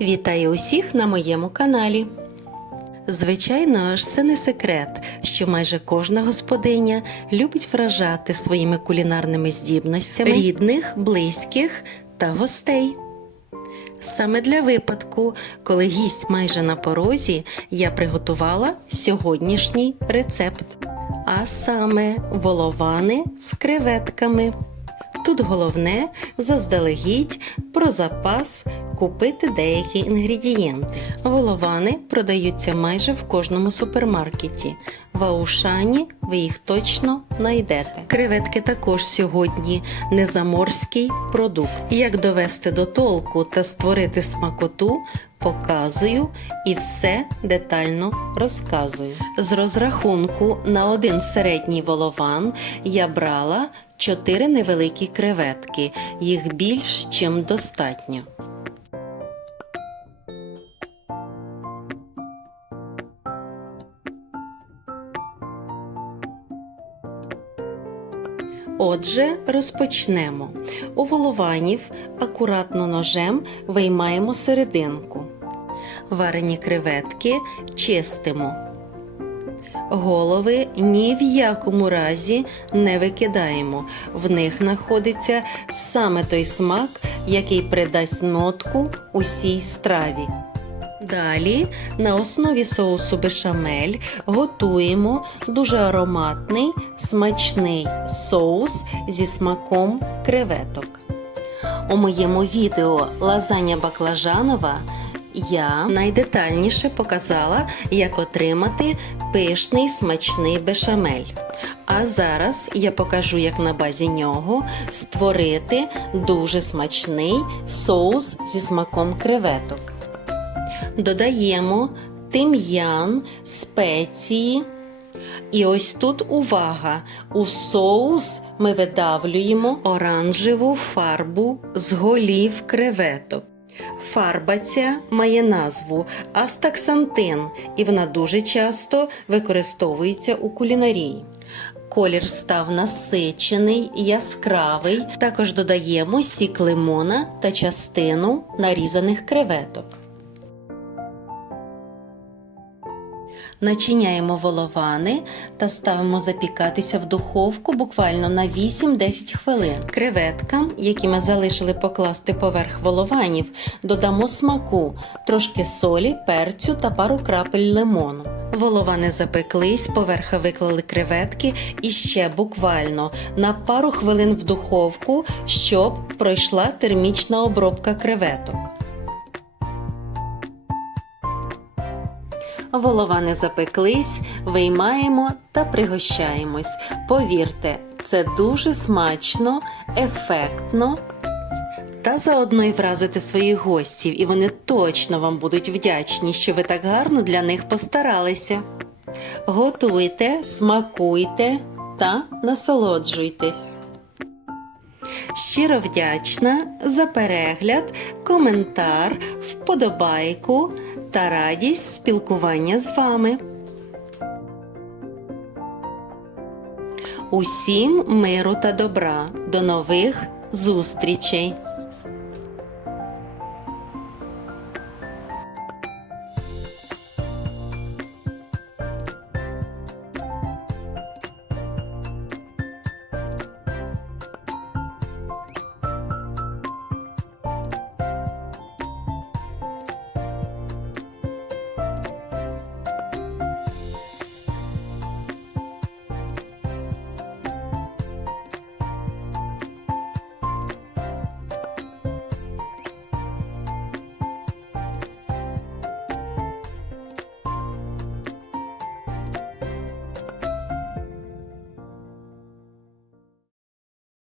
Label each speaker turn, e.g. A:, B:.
A: Вітаю усіх на моєму каналі. Звичайно ж, це не секрет, що майже кожна господиня любить вражати своїми кулінарними здібностями рідних, близьких та гостей. Саме для випадку, коли гість майже на порозі, я приготувала сьогоднішній рецепт, а саме воловани з креветками. Тут головне заздалегідь про запас купити деякі інгредієнти. Воловани продаються майже в кожному супермаркеті. В Аушані ви їх точно знайдете. Креветки також сьогодні незаморський продукт. Як довести до толку та створити смакоту, показую і все детально розказую. З розрахунку на один середній волован я брала 4 невеликі креветки, їх більш чим достатньо. Отже, розпочнемо. У волованів акуратно ножем виймаємо серединку. Варені креветки чистимо. Голови ні в якому разі не викидаємо. В них знаходиться саме той смак, який придасть нотку усій страві. Далі на основі соусу бешамель готуємо дуже ароматний смачний соус зі смаком креветок. У моєму відео Лазаня баклажанова я найдетальніше показала, як отримати пишний смачний бешамель. А зараз я покажу, як на базі нього створити дуже смачний соус зі смаком креветок. Додаємо тим'ян, спеції. І ось тут увага! У соус ми видавлюємо оранжеву фарбу з голів креветок. Фарба ця має назву астаксантин, і вона дуже часто використовується у кулінарії. Колір став насичений, яскравий. Також додаємо сік лимона та частину нарізаних креветок. Начиняємо воловани та ставимо запікатися в духовку буквально на 8-10 хвилин. Креветкам, які ми залишили покласти поверх волованів, додамо смаку, трошки солі, перцю та пару крапель лимону. Воловани запеклись, поверха виклали креветки і ще буквально на пару хвилин в духовку, щоб пройшла термічна обробка креветок. Воловани запеклись, виймаємо та пригощаємось. Повірте, це дуже смачно, ефектно. Та заодно й вразити своїх гостів, і вони точно вам будуть вдячні, що ви так гарно для них постаралися. Готуйте, смакуйте та насолоджуйтесь. Щиро вдячна за перегляд, коментар, вподобайку та радість спілкування з вами. Усім миру та добра. До нових зустрічей!